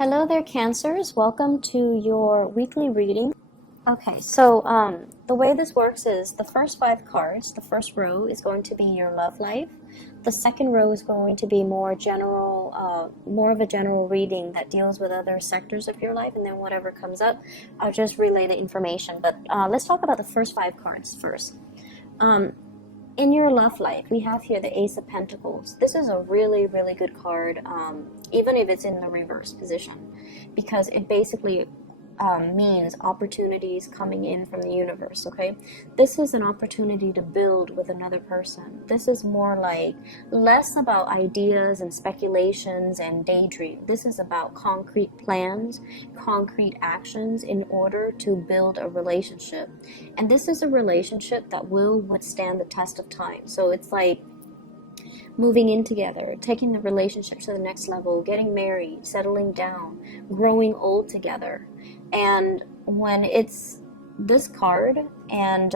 Hello there, Cancers. Welcome to your weekly reading. Okay, so the way this works is the first 5 cards, the first row is going to be your love life. The second row is going to be more general, more of a general reading that deals with other sectors of your life, and then whatever comes up, I'll just relay the information. But let's talk about the first 5 cards first. In your love life, we have here the Ace of Pentacles. This is a really, really good card, even if it's in the reverse position, because it basically means opportunities coming in from the universe, okay? This is an opportunity to build with another person. This is more like less about ideas and speculations and daydream. This is about concrete plans, concrete actions in order to build a relationship. And this is a relationship that will withstand the test of time. So it's like moving in together, taking the relationship to the next level, getting married, settling down, growing old together. And when it's this card and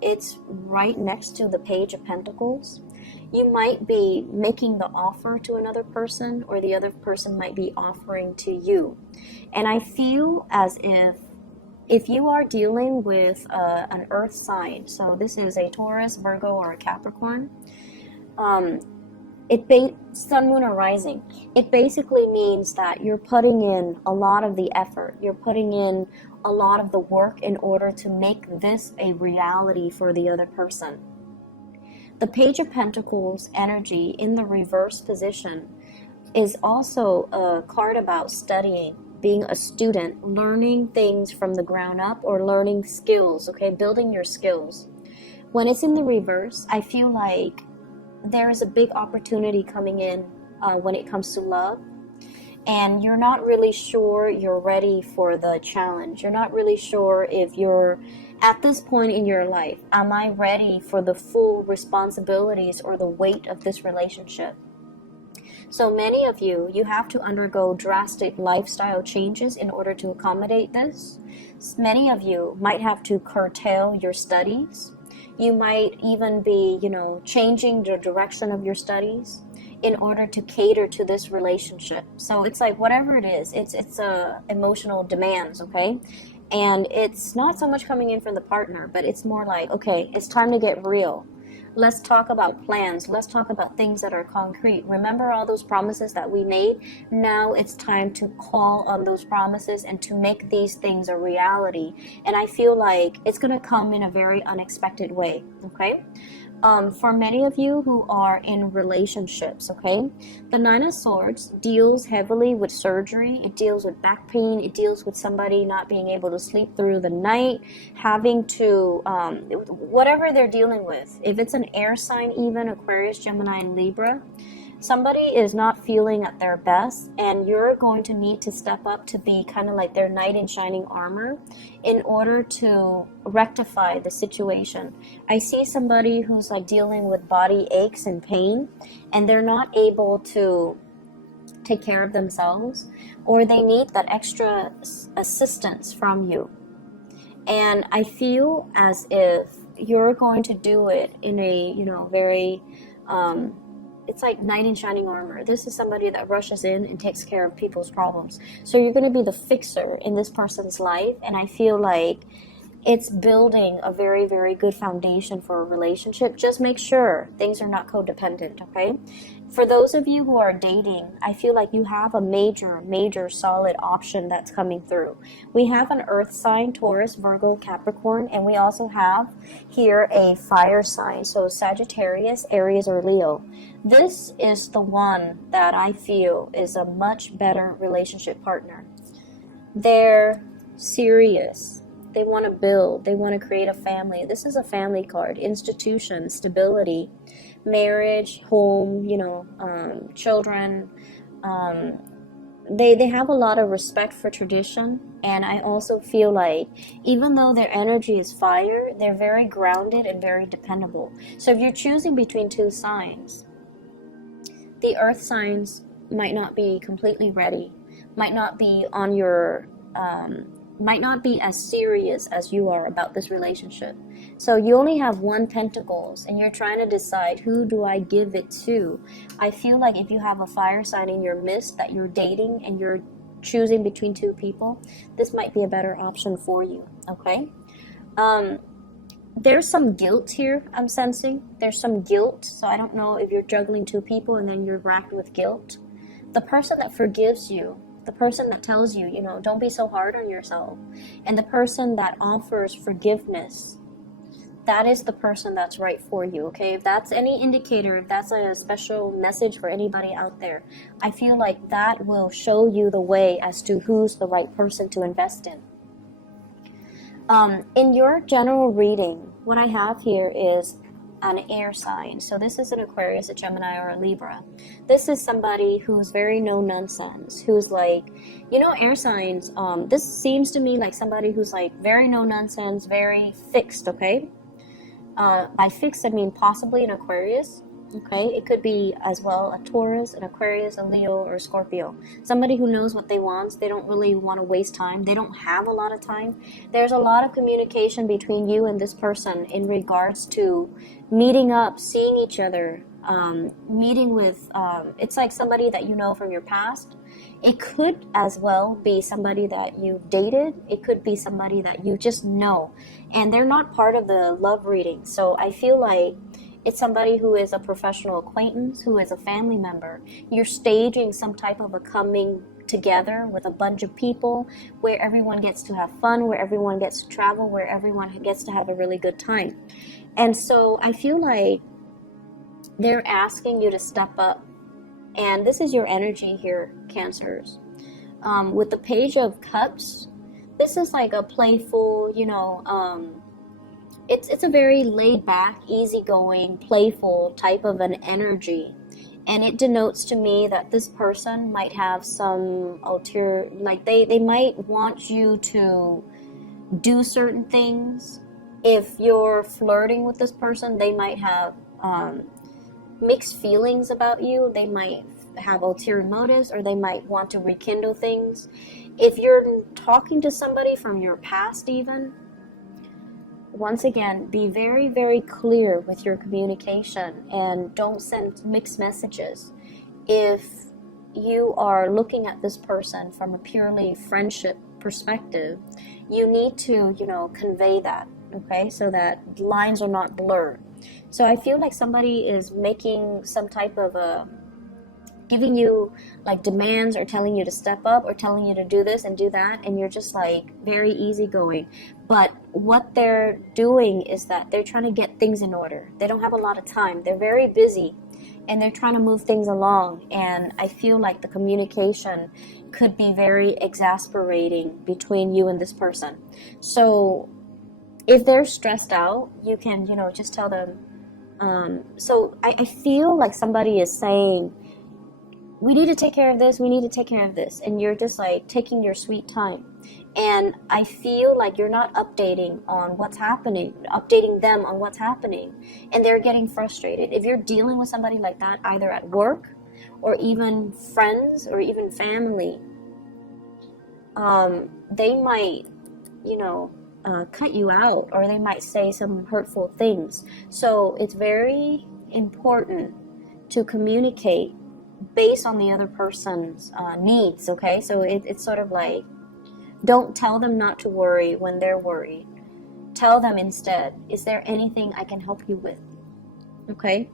it's right next to the Page of Pentacles, you might be making the offer to another person, or the other person might be offering to you. And I feel as if you are dealing with an earth sign, so this is a Taurus, Virgo, or a Capricorn, sun, moon, or rising, it basically means that you're putting in a lot of the effort, you're putting in a lot of the work in order to make this a reality for the other person. The Page of Pentacles energy in the reverse position is also a card about studying, being a student, learning things from the ground up, or learning skills, okay, building your skills. When it's in the reverse, I feel like there is a big opportunity coming in when it comes to love, and you're not really sure you're ready for the challenge. You're not really sure if you're at this point in your life, am I ready for the full responsibilities or the weight of this relationship? So many of you have to undergo drastic lifestyle changes in order to accommodate this. Many of you might have to curtail your studies. You might even be, changing the direction of your studies in order to cater to this relationship. So it's like whatever it is, it's emotional demands, okay? And it's not so much coming in from the partner, but it's more like, okay, it's time to get real. Let's talk about plans. Let's talk about things that are concrete. Remember all those promises that we made? Now it's time to call on those promises and to make these things a reality. And I feel like it's going to come in a very unexpected way, okay? For many of you who are in relationships, okay, the Nine of Swords deals heavily with surgery. It deals with back pain. It deals with somebody not being able to sleep through the night, having to, whatever they're dealing with. If it's an air sign, even Aquarius, Gemini, and Libra, somebody is not feeling at their best, and you're going to need to step up to be kind of like their knight in shining armor in order to rectify the situation. I see somebody who's like dealing with body aches and pain, and they're not able to take care of themselves, or they need that extra assistance from you. And I feel as if you're going to do it in a, very, it's like knight in shining armor. This is somebody that rushes in and takes care of people's problems. So you're going to be the fixer in this person's life. And I feel like it's building a very, very good foundation for a relationship. Just make sure things are not codependent, okay? For those of you who are dating, I feel like you have a major, major solid option that's coming through. We have an earth sign, Taurus, Virgo, Capricorn, and we also have here a fire sign, so Sagittarius, Aries, or Leo. This is the one that I feel is a much better relationship partner. They're serious. They want to build. They want to create a family. This is a family card. Institution, stability, marriage, home, children. They have a lot of respect for tradition. And I also feel like even though their energy is fire, they're very grounded and very dependable. So if you're choosing between 2 signs, the earth signs might not be completely ready, might not be on your might not be as serious as you are about this relationship. So you only have 1 pentacles and you're trying to decide, who do I give it to? I feel like if you have a fire sign in your midst that you're dating and you're choosing between two people, this might be a better option for you, okay? There's some guilt here I'm sensing. There's some guilt, so I don't know if you're juggling two people and then you're racked with guilt. The person that forgives you, the person that tells you, you know, don't be so hard on yourself, and the person that offers forgiveness, that is the person that's right for you, okay? If that's any indicator, if that's a special message for anybody out there, I feel like that will show you the way as to who's the right person to invest in. In your general reading, what I have here is an air sign. So this is an Aquarius, a Gemini, or a Libra. This is somebody who's very no nonsense, who's like, you know, air signs, this seems to me like somebody who's like very no nonsense, very fixed, okay? By fixed, I mean possibly an Aquarius, okay? It could be as well a Taurus, an Aquarius, a Leo, or a Scorpio. Somebody who knows what they want. They don't really want to waste time. They don't have a lot of time. There's a lot of communication between you and this person in regards to meeting up, seeing each other, meeting with, it's like somebody that you know from your past. It could as well be somebody that you've dated. It could be somebody that you just know, and they're not part of the love reading. So I feel like it's somebody who is a professional acquaintance, who is a family member. You're staging some type of a coming together with a bunch of people where everyone gets to have fun, where everyone gets to travel, where everyone gets to have a really good time. And so I feel like they're asking you to step up. And this is your energy here, Cancers. With the Page of Cups, this is like a playful, you know, it's a very laid back, easygoing, playful type of an energy. And it denotes to me that this person might have some ulterior, like they might want you to do certain things. If you're flirting with this person, they might have mixed feelings about you. They might have ulterior motives, or they might want to rekindle things. If you're talking to somebody from your past even, once again, be very, very clear with your communication and don't send mixed messages. If you are looking at this person from a purely friendship perspective, you need to, you know, convey that, okay, so that lines are not blurred. So I feel like somebody is making some type of a, giving you like demands, or telling you to step up, or telling you to do this and do that, and you're just like very easygoing. But what they're doing is that they're trying to get things in order. They don't have a lot of time. They're very busy, and they're trying to move things along. And I feel like the communication could be very exasperating between you and this person. So if they're stressed out, you can, you know, just tell them. So I feel like somebody is saying, we need to take care of this, we need to take care of this. And you're just like taking your sweet time. And I feel like you're not updating on what's happening, updating them on what's happening. And they're getting frustrated. If you're dealing with somebody like that, either at work or even friends or even family, they might, you know, cut you out, or they might say some hurtful things. So it's very important to communicate based on the other person's needs, okay? So it's sort of like, don't tell them not to worry when they're worried. Tell them instead, is there anything I can help you with, okay?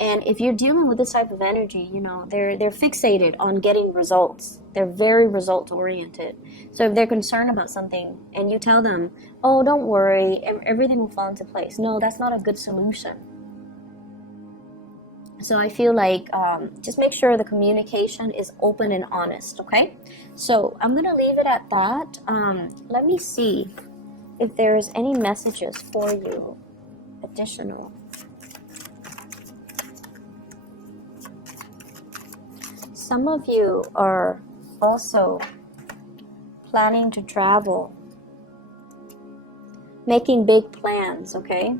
And if you're dealing with this type of energy, you know, they're fixated on getting results. They're very result oriented. So if they're concerned about something and you tell them, oh, don't worry, everything will fall into place. No, that's not a good solution. So I feel like just make sure the communication is open and honest, okay? So I'm going to leave it at that. Let me see if there's any messages for you additional. Some of you are also planning to travel, making big plans, okay?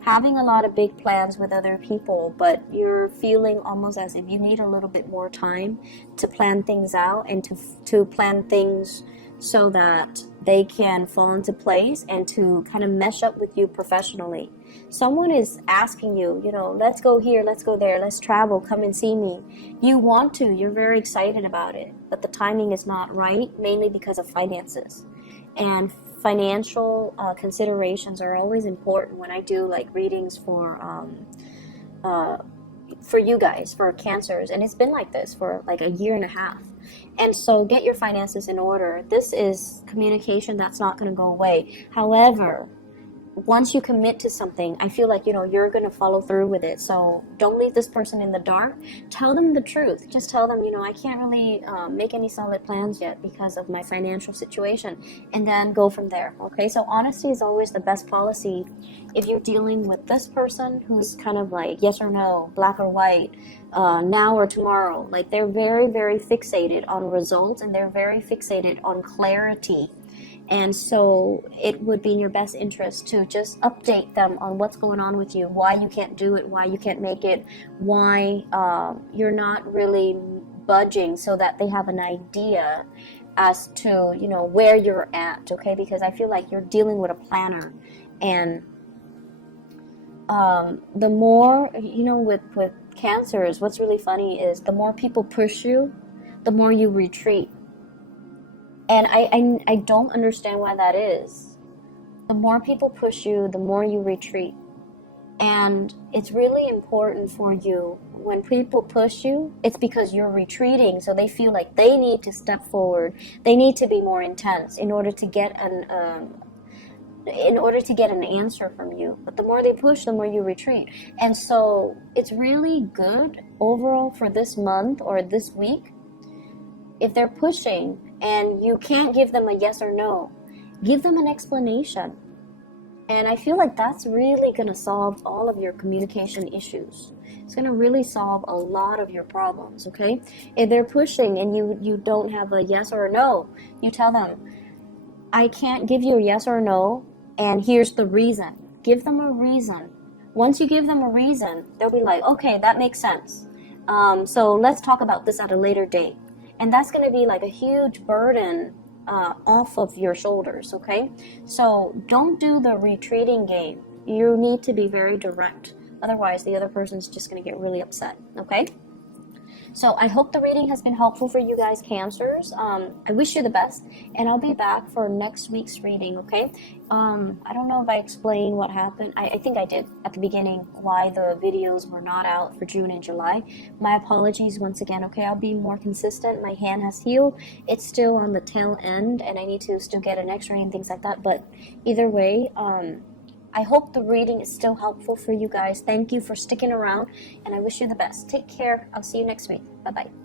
Having a lot of big plans with other people, but you're feeling almost as if you need a little bit more time to plan things out and to plan things so that they can fall into place and to kind of mesh up with you professionally. Someone is asking you, you know, let's go here, let's go there, let's travel, come and see me. You want to, you're very excited about it, but the timing is not right, mainly because of finances. And financial considerations are always important when I do like readings for you guys, for cancers, and it's been like this for like a year and a half. And so get your finances in order. This is communication that's not going to go away. However, once you commit to something, I feel like, you know, you're going to follow through with it. So don't leave this person in the dark. Tell them the truth. Just tell them, you know, I can't really make any solid plans yet because of my financial situation, and then go from there. Okay, so honesty is always the best policy if you're dealing with this person who's kind of like yes or no, black or white, now or tomorrow. Like they're very, very fixated on results, and they're very fixated on clarity. And so it would be in your best interest to just update them on what's going on with you, why you can't do it, why you can't make it, why you're not really budging, so that they have an idea as to, you know, where you're at, okay? Because I feel like you're dealing with a planner. And the more, you know, with cancers, what's really funny is the more people push you, the more you retreat. And I don't understand why that is. The more people push you, the more you retreat. And it's really important for you, when people push you, it's because you're retreating, so they feel like they need to step forward. They need to be more intense in order to get an answer from you. But the more they push, the more you retreat. And so it's really good overall for this month or this week. If they're pushing and you can't give them a yes or no, give them an explanation. And I feel like that's really going to solve all of your communication issues. It's going to really solve a lot of your problems, okay? If they're pushing and you don't have a yes or a no, you tell them, I can't give you a yes or a no, and here's the reason. Give them a reason. Once you give them a reason, they'll be like, okay, that makes sense. So let's talk about this at a later date. And that's going to be like a huge burden off of your shoulders, okay? So don't do the retreating game. You need to be very direct. Otherwise, the other person's just going to get really upset, okay? So I hope the reading has been helpful for you guys, Cancers. I wish you the best, and I'll be back for next week's reading, okay? I don't know if I explained what happened. I think I did at the beginning, why the videos were not out for June and July. My apologies once again, okay? I'll be more consistent. My hand has healed. It's still on the tail end, and I need to still get an x-ray and things like that. But either way, I hope the reading is still helpful for you guys. Thank you for sticking around, and I wish you the best. Take care. I'll see you next week. Bye-bye.